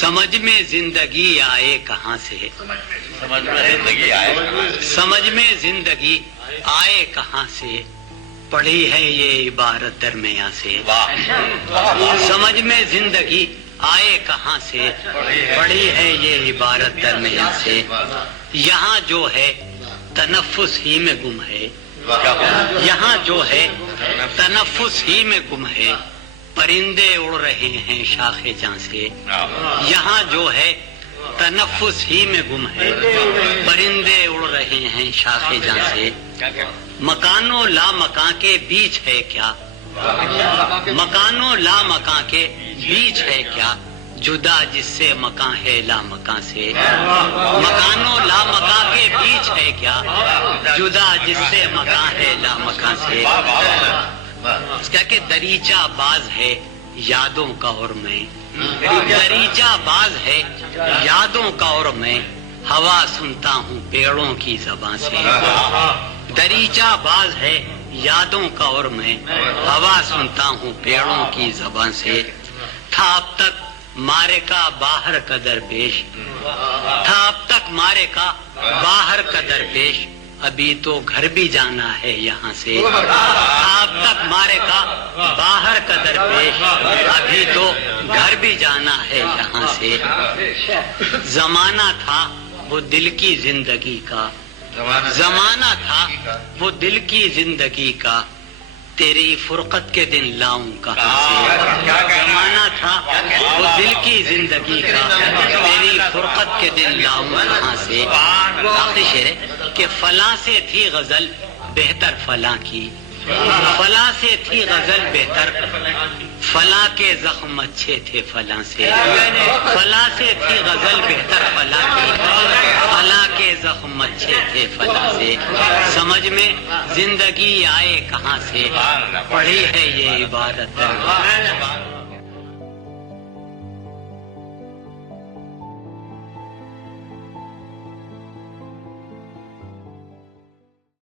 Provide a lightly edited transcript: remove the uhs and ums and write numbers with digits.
سمجھ میں زندگی آئے کہاں سے، سمجھ میں زندگی آئے کہاں سے، پڑھی ہے یہ عبارت درمیاں سے، سمجھ میں زندگی آئے کہاں سے، پڑھی ہے یہ عبارت درمیاں سے، یہاں جو ہے تنفس ہی میں گم ہے، یہاں جو ہے تنفس ہی میں گم ہے، پرندے اڑ رہے ہیں شاخ جاں سے، یہاں جو ہے تنفس ہی میں گم ہے، پرندے اڑ رہے ہیں شاخ جاں سے، مکان و لا مکان کے بیچ ہے کیا، مکان و لا مکان کے بیچ ہے کیا، جدا جس سے مکان ہے لا مکان سے، مکان و لا مکان کے بیچ ہے کیا، جدا جس سے مکان ہے لا مکان سے، کیا کہ دریچہ باز ہے یادوں کا اور میں، دریچہ باز ہے یادوں کا اور میں، ہوا سنتا ہوں پیڑوں کی زبان سے، دریچہ باز ہے یادوں کا اور میں، ہوا سنتا ہوں پیڑوں کی زبان سے، تھا اب تک مارے کا باہر کا درپیش، تھا اب تک مارے کا باہر کا درپیش، ابھی تو گھر بھی جانا ہے یہاں سے، اب تک مارے کا باہر کا درپیش، ابھی تو گھر بھی جانا ہے یہاں سے، زمانہ تھا وہ دل کی زندگی کا، زمانہ تھا وہ دل کی زندگی کا، تیری فرقت کے دن لاؤں کہاں سے، زمانہ تھا وہ دل کی زندگی کا، تیری فرقت کے دن لاؤں کہاں سے، آخری شعر ہے کہ فلاں سے تھی غزل بہتر فلاں کی، فلاں سے تھی غزل بہتر، فلاں کے زخم اچھے تھے فلاں سے، فلاں سے تھی غزل بہتر فلاں کی، فلاں کے زخم اچھے تھے فلاں سے، سمجھ میں زندگی آئے کہاں سے، پڑھی ہے یہ عبارت